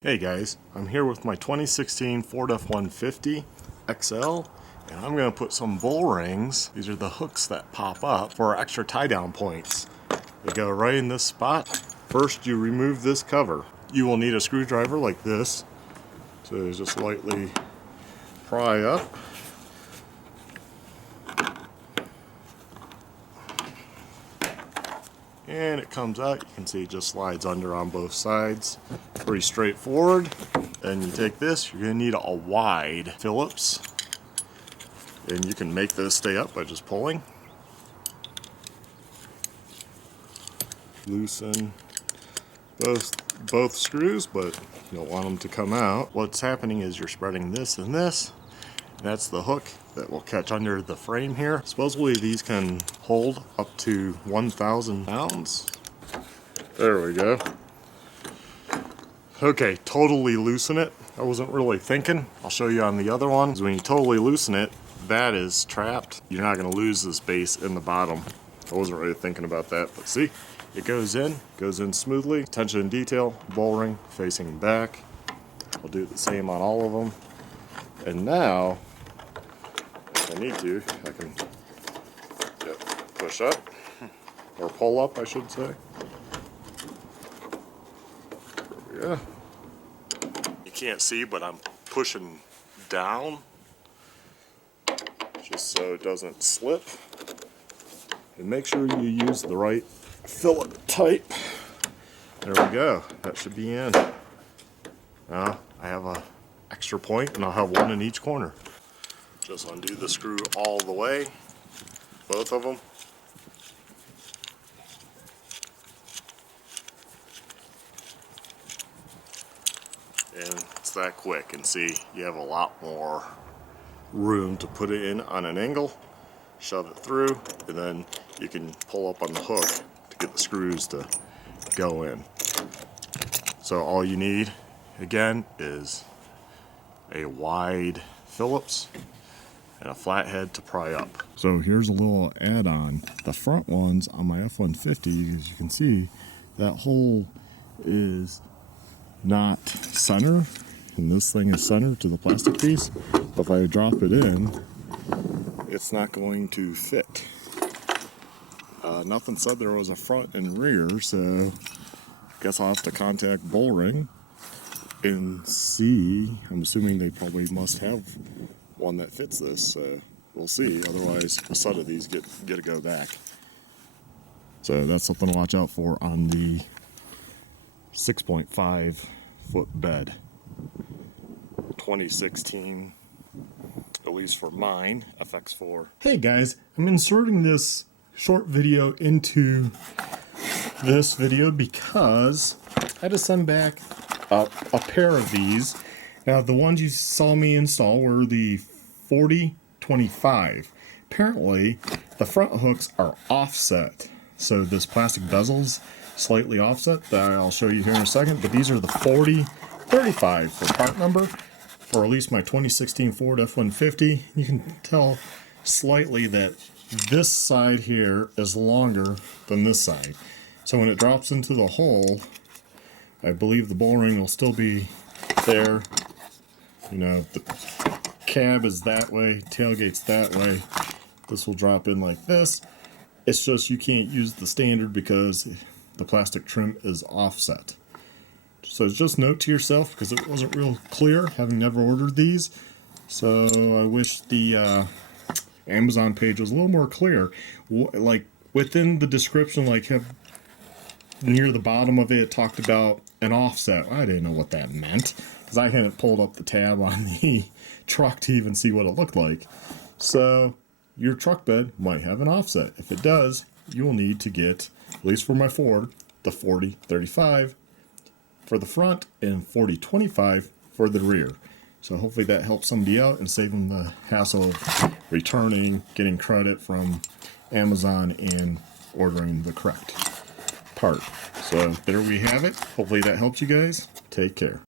Hey guys, I'm here with my 2016 Ford F150 XL, and I'm going to put some bull rings. These are the hooks that pop up for extra tie down points. They go right in this spot. First, you remove this cover. You will need a screwdriver like this to just lightly pry up. And it comes out. You can see it just slides under on both sides. Pretty straightforward. Then you take this, you're going to need a wide Phillips. And you can make this stay up by just pulling. Loosen both screws, but you don't want them to come out. What's happening is you're spreading this and this. That's the hook that will catch under the frame here. Supposedly these can hold up to 1,000 pounds. There we go. Okay, totally loosen it. I wasn't really thinking. I'll show you on the other one. When you totally loosen it, that is trapped. You're not going to lose this base in the bottom. I wasn't really thinking about that, but see, it goes in smoothly. Attention to detail, bull ring facing back. I'll do the same on all of them. And now, if I need to, I can push up, or pull up, I should say. There we go. You can't see, but I'm pushing down, just so it doesn't slip. And make sure you use the right fillet type. There we go. That should be in. Now, I have a extra point, and I'll have one in each corner. Just undo the screw all the way, both of them. And it's that quick, and see, you have a lot more room to put it in on an angle, shove it through, and then you can pull up on the hook to get the screws to go in. So all you need, again, is a wide Phillips and a flathead to pry up. So here's a little add-on. The front ones on my F150, as you can see, that hole is not center, and this thing is centered to the plastic piece. But if I drop it in, it's not going to fit. Nothing said there was a front and rear, so I guess I'll have to contact Bullring and see. I'm assuming they probably must have one that fits this, so we'll see. Otherwise, a set of these get to go back. So that's something to watch out for on the 6.5 foot bed. 2016, at least for mine, FX4. Hey guys, I'm inserting this short video into this video because I had to send back a pair of these. Now the ones you saw me install were the 40-25. Apparently the front hooks are offset, so this plastic bezel's slightly offset that I'll show you here in a second, but these are the 40-35 for part number for at least my 2016 Ford F150. You can tell slightly that this side here is longer than this side. So when it drops into the hole, I believe the bull ring will still be there. You know, the cab is that way, tailgate's that way. This will drop in like this. It's just you can't use the standard because the plastic trim is offset. So just note to yourself, because it wasn't real clear, having never ordered these. So I wish the Amazon page was a little more clear. Like within the description, like near the bottom of it, it talked about an offset. I didn't know what that meant because I hadn't pulled up the tab on the truck to even see what it looked like. So your truck bed might have an offset. If it does, you will need to get, at least for my Ford, the 40-35 for the front and 40-25 for the rear. So hopefully that helps somebody out and save them the hassle of returning, getting credit from Amazon, and ordering the correct part. So there we have it. Hopefully that helps you guys. Take care.